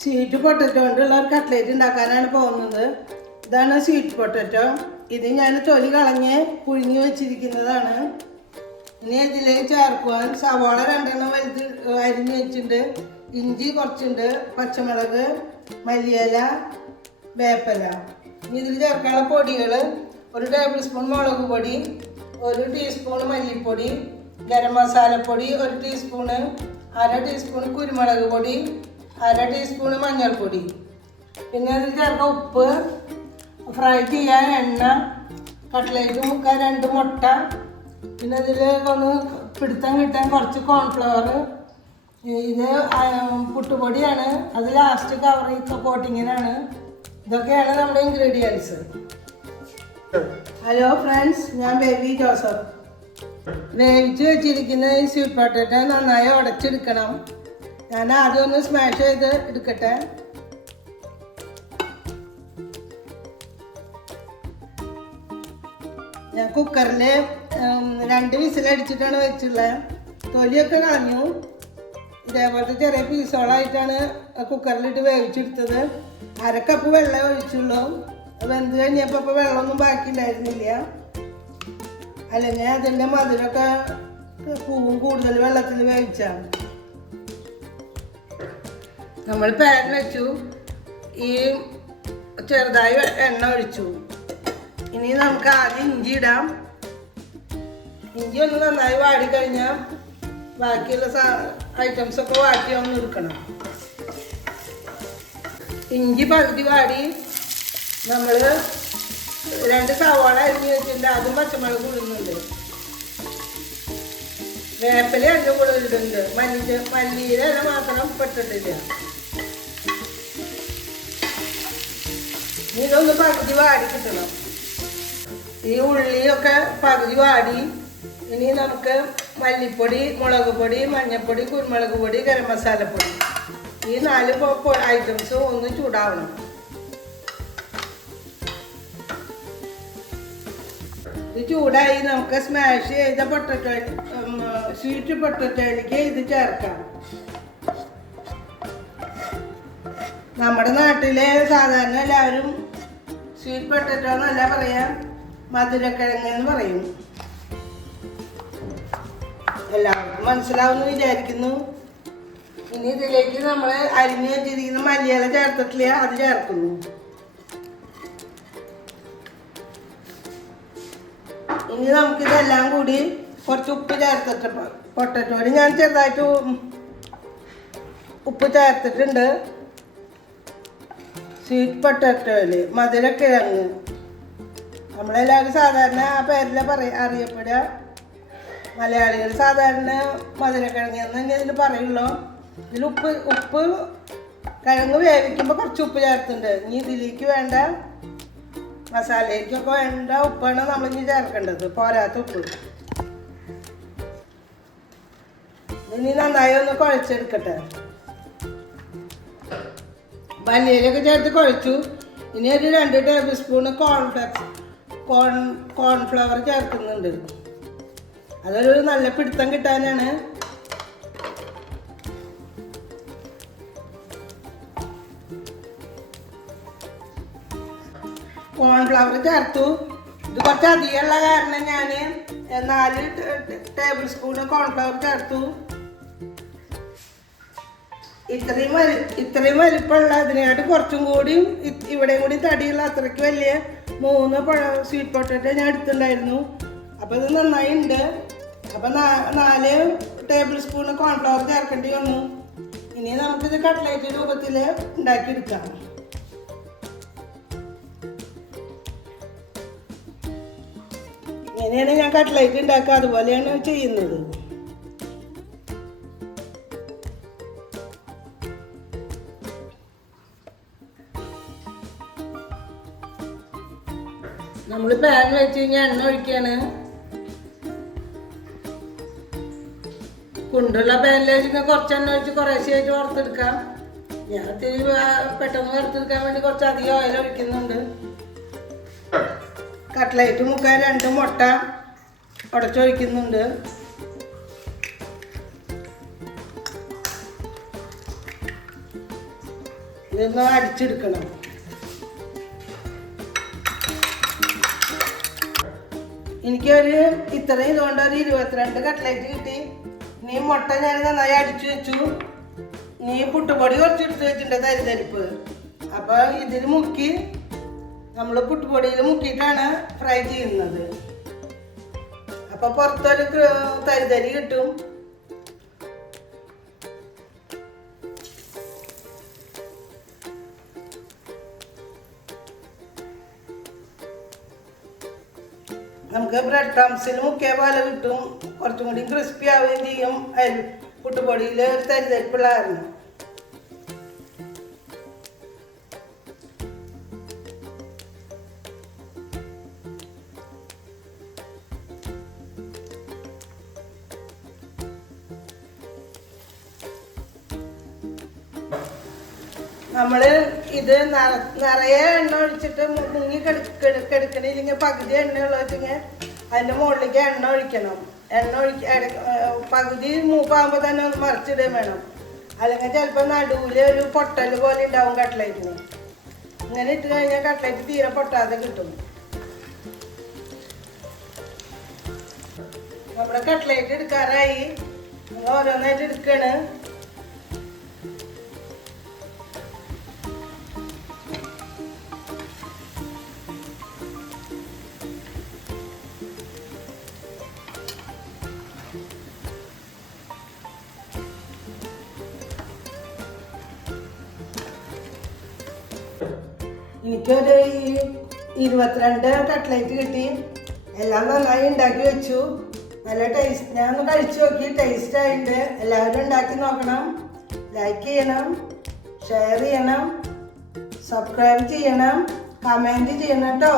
Sweet potato കൊണ്ടുള്ള ഒരു cutlet ഉണ്ടാക്കാനാണ് പോകുന്നത്. ഇതാണ് സ്വീറ്റ് പൊട്ടറ്റോ. ഇത് ഞാൻ തൊലി കളഞ്ഞ് പുഴുങ്ങി വെച്ചിരിക്കുന്നതാണ്. ഇനി ഇതിലേക്ക് ചേർക്കുവാൻ സവാള 2 വലുത് അരിഞ്ഞ് വെച്ചിട്ടുണ്ട്, ഇഞ്ചി കുറച്ചുണ്ട്, പച്ചമുളക്, മല്ലിയില, വേപ്പില. ഇനി ഇതിൽ ചേർക്കാനുള്ള പൊടികൾ: 1 ടേബിൾ സ്പൂൺ മുളക് പൊടി, 1 ടീസ്പൂൺ മല്ലിപ്പൊടി, ഗരം മസാലപ്പൊടി 1 ടീസ്പൂണ്, 1/2 ടീസ്പൂൺ കുരുമുളക് പൊടി, 1/2 ടീസ്പൂൺ മഞ്ഞൾപ്പൊടി. പിന്നെ അതിൽ ചേർക്കാം ഉപ്പ്, ഫ്രൈ ചെയ്യാൻ എണ്ണ, കട്ട്ലേറ്റ് മുക്കാൻ 2 മുട്ട, പിന്നെ അതിൽ ഒന്ന് പിടുത്തം കിട്ടാൻ കുറച്ച് കോൺഫ്ലവർ. ഇത് പുട്ടുപൊടിയാണ്, അത് ലാസ്റ്റ് കോട്ടിങ്ങിനാണ്. ഇതൊക്കെയാണ് നമ്മുടെ ഇൻഗ്രീഡിയൻസ്. ഹലോ ഫ്രണ്ട്സ്, ഞാൻ ബേബി ജോസഫ്. വേവിച്ച് വെച്ചിരിക്കുന്ന ഈ സ്വീറ്റ് പൊട്ടറ്റോ നന്നായി ഉടച്ചെടുക്കണം. ഞാൻ ആദ്യം ഒന്ന് സ്മാഷ് ചെയ്ത് എടുക്കട്ടെ. ഞാൻ കുക്കറിൽ 2 വിസിലടിച്ചിട്ടാണ് വെച്ചുള്ളത്. തൊലിയൊക്കെ കളഞ്ഞു. ഇതേപോലത്തെ ചെറിയ പീസോളായിട്ടാണ് കുക്കറിലിട്ട് വേവിച്ചെടുത്തത്. 1/2 കപ്പ് വെള്ളം ഒഴിച്ചുള്ളൂ. വെന്ത് കഴിഞ്ഞപ്പോൾ ഇപ്പോൾ വെള്ളമൊന്നും ബാക്കിയുണ്ടായിരുന്നില്ല. അല്ലെങ്കിൽ അതിൻ്റെ മധുരമൊക്കെ പൂവും കൂടുതൽ വെള്ളത്തിൽ വേവിച്ചാണ്. നമ്മൾ പാൻ വെച്ചു, ഈ ചെറുതായി എണ്ണ ഒഴിച്ചു. ഇനി നമുക്ക് ആദ്യം ഇഞ്ചി ഇടാം. ഇഞ്ചി ഒന്ന് നന്നായി വാടിക്കഴിഞ്ഞാൽ ബാക്കിയുള്ള ഐറ്റംസൊക്കെ വാട്ടി ഒന്ന് എടുക്കണം. ഇഞ്ചി പകുതി വാടി നമ്മൾ 2 സവാള അരിഞ്ഞ് വെച്ചിട്ടുണ്ട്, അതും പച്ചമുളക് ഇടുന്നുണ്ട്. വേപ്പില 2 കൂടുതൽ ഇടുന്നുണ്ട്. മല്ലിയില മാത്രം പെട്ടിട്ടില്ല. ഇതൊന്ന് പകുതി വാടി കിട്ടണം. ഈ ഉള്ളിയൊക്കെ പകുതി വാടി. ഇനി നമുക്ക് മല്ലിപ്പൊടി, മുളക് പൊടി, മഞ്ഞൾപ്പൊടി, കുരുമുളക് പൊടി, ഗരം മസാലപ്പൊടി, ഈ 4 ഐറ്റംസും ഒന്ന് ചൂടാവണം. ഇത് ചൂടായി നമുക്ക് സ്മാഷ് ചെയ്ത പൊട്ടറ്റോ, സ്വീറ്റ് പൊട്ടറ്റോയിലേക്ക് ഇത് ചേർക്കാം. നമ്മുടെ നാട്ടിലെ സാധാരണ എല്ലാവരും സ്വീറ്റ് പൊട്ടറ്റോ എന്നല്ല പറയാം, മധുരക്കിഴങ്ങ് എന്ന് പറയും. എല്ലാവർക്കും മനസ്സിലാവുമെന്ന് വിചാരിക്കുന്നു. ഇനി ഇതിലേക്ക് നമ്മൾ അരിഞ്ഞ് വെച്ചിരിക്കുന്ന മല്ലിയില ചേർത്തിട്ടില്ല, അത് ചേർക്കുന്നു. ഇനി നമുക്കിതെല്ലാം കൂടി കുറച്ച് ഉപ്പ് ചേർത്തിട്ട്, പൊട്ടറ്റോയിൽ ഞാൻ ചെറുതായിട്ട് ഉപ്പ് ചേർത്തിട്ടുണ്ട്. സ്വീറ്റ് പൊട്ടറ്റോയിൽ മധുരക്കിഴങ്ങ്, നമ്മളെല്ലാവരും സാധാരണ ആ പേരിൽ അറിയപ്പെടുക. മലയാളികൾ സാധാരണ മധുരക്കിഴങ്ങ് എന്ന് തന്നെ ഇതിന് പറയുള്ളൂ. ഇതിൽ ഉപ്പ് കിഴങ്ങ് വേവിക്കുമ്പോൾ കുറച്ച് ഉപ്പ് ചേർത്തിട്ടുണ്ട്. ഇനി ഇതിലേക്ക് വേണ്ട മസാലയ്ക്കൊക്കെ വേണ്ട ഉപ്പാണ് നമ്മളിനി ചേർക്കേണ്ടത്, പോരാത്ത ഉപ്പ്. ഇനി നന്നായി ഒന്ന് കുഴച്ചെടുക്കട്ടെ. മല്ലിയിലൊക്കെ ചേർത്ത് കുഴച്ചു. ഇനി ഒരു 2 ടേബിൾ സ്പൂണ് കോൺഫ്ലവർ ചേർക്കുന്നുണ്ട്. അതൊരു നല്ല പിടുത്തം കിട്ടാനാണ്. കോൺഫ്ലവർ ചേർത്തു. ഇത് കുറച്ച് അധികമുള്ള കാരണം ഞാൻ 4 ടേബിൾ സ്പൂണ് കോൺഫ്ലവർ ചേർത്തു. ഇത്രയും വലിപ്പമുള്ള അതിനായിട്ട് കുറച്ചും കൂടിയും ഇവിടെയും കൂടി തടിയുള്ള അത്രയ്ക്ക് വലിയ 3 സ്വീറ്റ് പൊട്ടറ്റോ ഞാൻ എടുത്തിട്ടുണ്ടായിരുന്നു. അപ്പോൾ ഇത് നന്നായി ഉണ്ട്. അപ്പോൾ 4 ടേബിൾ സ്പൂണ് കോൺഫ്ലവർ ചേർക്കേണ്ടി വന്നു. ഇനി നമുക്കിത് കട്ട്ലേറ്റ് രൂപത്തിൽ ഉണ്ടാക്കിയെടുക്കാം. ഇങ്ങനെയാണ് ഞാൻ കട്ട്ലേറ്റ് ഉണ്ടാക്കുക, അതുപോലെയാണ് ചെയ്യുന്നത്. നമ്മൾ പാൻ വെച്ച് കഴിഞ്ഞാൽ എണ്ണ ഒഴിക്കുകയാണ്. കുണ്ടുള്ള പാനിലേക്ക് കുറച്ച് എണ്ണ ഒഴിച്ച് കുറേശ്ശെയായിട്ട് വറുത്തെടുക്കാം. ഞാൻ ഇത്തിരി പെട്ടെന്ന് വറുത്തെടുക്കാൻ വേണ്ടി കുറച്ച് അധികം ഓയിൽ ഒഴിക്കുന്നുണ്ട്. കട്ട്ലേറ്റ് മുക്കാൻ 2 മുട്ട ഉടച്ചൊഴിക്കുന്നുണ്ട്. ഇതൊന്ന് അടിച്ചെടുക്കണം. എനിക്കൊരു ഇത്രയും ഇതുകൊണ്ട് ഒരു 22 കട്ട്ലേറ്റ് കിട്ടി. നീ മുട്ട ഞാൻ നന്നായി അടിച്ചു വെച്ചു. നീ പുട്ടുപൊടി കുറച്ചെടുത്ത് വെച്ചിട്ടുണ്ട് തരിതരിപ്പ്. അപ്പോൾ ഇതിൽ മുക്കി നമ്മൾ പുട്ടുപൊടിയിൽ മുക്കിയിട്ടാണ് ഫ്രൈ ചെയ്യുന്നത്. അപ്പോൾ പുറത്തൊരു തരിതരി കിട്ടും. നമുക്ക് ബ്രെഡ് ക്രംസിൽ മുക്കിയ പോലെ കിട്ടും. കുറച്ചും കൂടി ക്രിസ്പി ആവുകയും ചെയ്യും. പുട്ടുപൊടിയിൽ ഒരു തരിതരിപ്പുള്ള കാരണം. നമ്മൾ ഇത് നിറയെ എണ്ണ ഒഴിച്ചിട്ട് മുങ്ങി കെടുക്കണില്ലെങ്കിൽ പകുതി എണ്ണ ഉള്ളതെങ്കിൽ അതിൻ്റെ മുകളിലേക്ക് എണ്ണ ഒഴിക്കണം. പകുതി മൂപ്പാകുമ്പോൾ തന്നെ ഒന്ന് മറിച്ചിടുകയും വേണം. അല്ലെങ്കിൽ ചിലപ്പോൾ നടുവിൽ ഒരു പൊട്ടൽ പോലെ ഉണ്ടാവും കട്ട്ലേറ്റിന്. ഇങ്ങനെ ഇട്ട് കഴിഞ്ഞാൽ കട്ട്ലേറ്റ് തീരെ പൊട്ടാതെ കിട്ടും. നമ്മുടെ കട്ട്ലേറ്റ് എടുക്കാറായി. ഓരോന്നായിട്ട് എടുക്കാണ്. എനിക്കൊരു 22 കട്ട്ലേറ്റ് കിട്ടി. എല്ലാം നന്നായി ഉണ്ടാക്കി വെച്ചു. നല്ല ടേസ്റ്റ്. ഞാൻ ഒന്ന് കഴിച്ചു നോക്കി. ടേസ്റ്റ് ആയിട്ട് എല്ലാവരും ഉണ്ടാക്കി നോക്കണം. ലൈക്ക് ചെയ്യണം, ഷെയർ ചെയ്യണം, സബ്സ്ക്രൈബ് ചെയ്യണം, കമൻറ്റ് ചെയ്യണം കേട്ടോ.